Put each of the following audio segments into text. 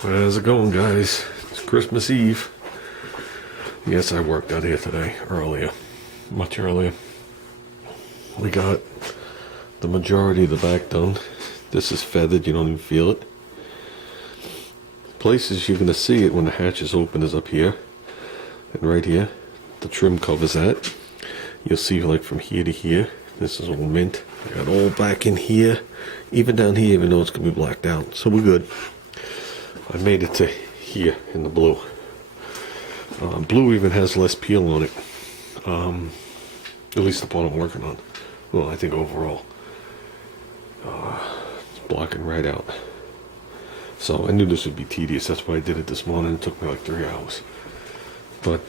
How's it going, guys? It's Christmas Eve. Yes, I worked out here today, earlier. Much earlier. We got the majority of the back done. This is feathered, you don't even feel it. Places you're going to see it when the hatch is open is up here. And right here. The trim covers that. You'll see like from here to here. This is all mint. I got all back in here. Even down here, even though it's going to be blacked out. So we're good. I made it to here in the blue. Blue even has less peel on it. At least the part I'm working on. Well, I think overall. It's blocking right out. So I knew this would be tedious. That's why I did it this morning. It took me like 3 hours. But,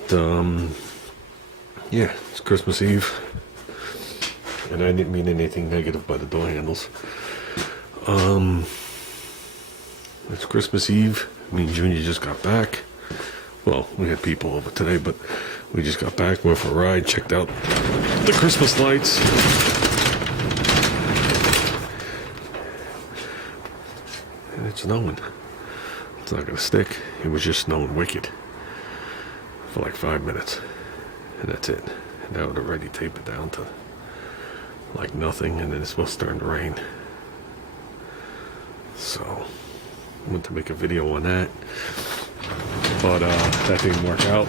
yeah, it's Christmas Eve. And I didn't mean anything negative by the door handles. It's Christmas Eve. Me and Junior just got back. Well, we had people over today, but we just got back, went for a ride, checked out the Christmas lights. And it's snowing. It's not gonna stick. It was just snowing wicked for like 5 minutes. And that's it. And that would already tape it down to like nothing, and then it's supposed to start to rain. So I went to make a video on that, but that didn't work out.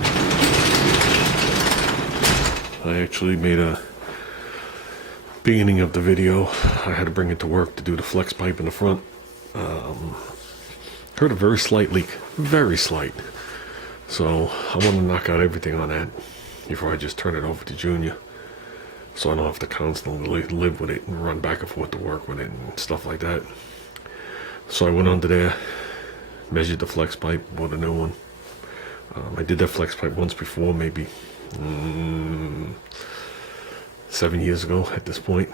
I actually made a beginning of the video. I had to bring it to work to do the flex pipe in the front. Heard a very slight leak, very slight. So I want to knock out everything on that before I just turn it over to Junior, so I don't have to constantly live with it and run back and forth to work with it and stuff like that. So I went under there, measured the flex pipe, bought a new one. I did that flex pipe once before, maybe 7 years ago at this point.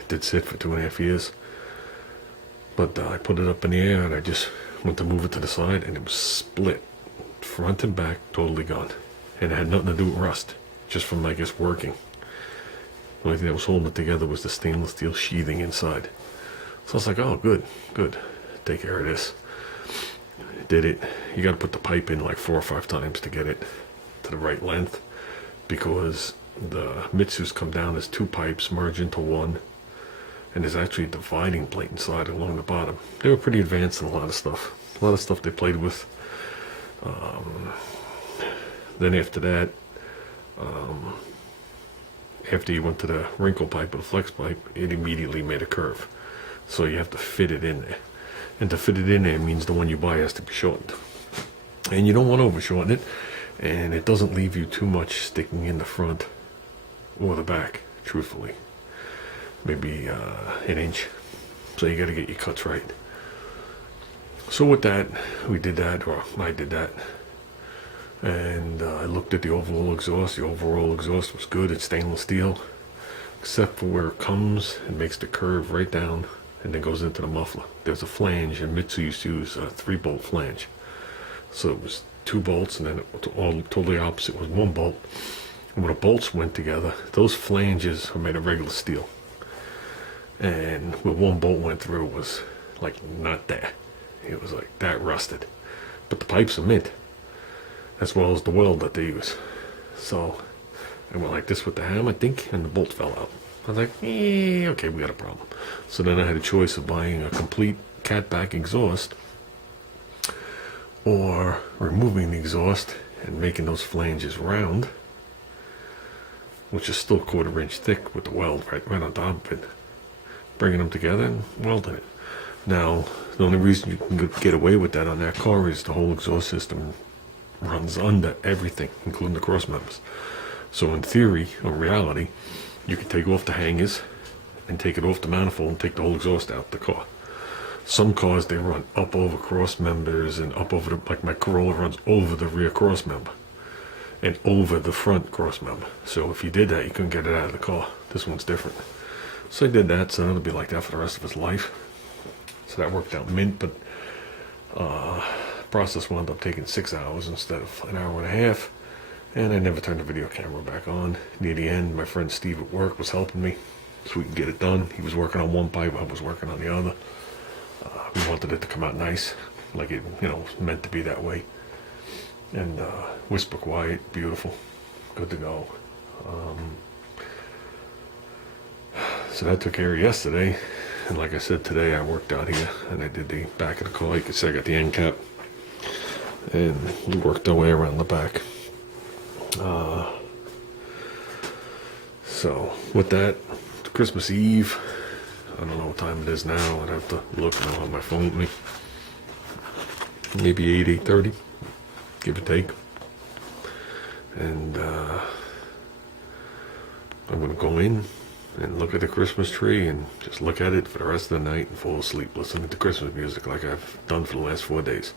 It did sit for 2.5 years. But I put it up in the air and I just went to move it to the side and it was split. Front and back, totally gone. And it had nothing to do with rust, just from, I guess, working. The only thing that was holding it together was the stainless steel sheathing inside. So I was like, oh, good. Take care of this. Did it. You got to put the pipe in like 4 or 5 times to get it to the right length, because the Mitsus come down as 2 pipes merge into one, and there's actually a dividing plate inside along the bottom. They were pretty advanced in a lot of stuff. A lot of stuff they played with. Then after that, after you went to the wrinkle pipe or the flex pipe, it immediately made a curve. So you have to fit it in there. And to fit it in there means the one you buy has to be shortened. And you don't want to over shorten it. And it doesn't leave you too much sticking in the front or the back, truthfully. Maybe an inch. So you got to get your cuts right. So with that, we did that, or I did that. And I looked at the overall exhaust. The overall exhaust was good. It's stainless steel, except for where it comes and makes the curve right down and then goes into the muffler. There's a flange, and Mitsu used to use a 3-bolt flange. So it was 2 bolts, and then it was all totally opposite was 1 bolt. And when the bolts went together, those flanges are made of regular steel. And where 1 bolt went through was like not there. It was like that rusted. But the pipes are mint, as well as the weld that they use. So I went like this with the hammer, I think, and the bolt fell out. I was like, okay, we got a problem. So then I had a choice of buying a complete catback exhaust or removing the exhaust and making those flanges round, which is still 1/4 inch thick with the weld right on top of it. Bringing them together and welding it. Now, the only reason you can get away with that on that car is the whole exhaust system runs under everything, including the cross members. So in theory, or reality, you can take off the hangers and take it off the manifold and take the whole exhaust out the car. Some cars, they run up over cross members and up over like my Corolla runs over the rear cross member and over the front cross member. So if you did that, you couldn't get it out of the car. This one's different. So I did that, so it'll be like that for the rest of his life. So that worked out mint, but process wound up taking 6 hours instead of 1.5 hours. And I never turned the video camera back on. Near the end, my friend Steve at work was helping me so we could get it done. He was working on one pipe, I was working on the other. We wanted it to come out nice. like it, was meant to be that way. And Whisper Quiet, beautiful, good to go. So that took care of yesterday. And like I said, today I worked out here and I did the back of the car. You can see I got the end cap. And we worked our way around the back. So with that, it's Christmas Eve. I don't know what time it is now. I'd have to look. I don't have my phone with me. Maybe 8:30, give or take. And I'm going to go in and look at the Christmas tree and just look at it for the rest of the night and fall asleep listening to Christmas music like I've done for the last 4 days.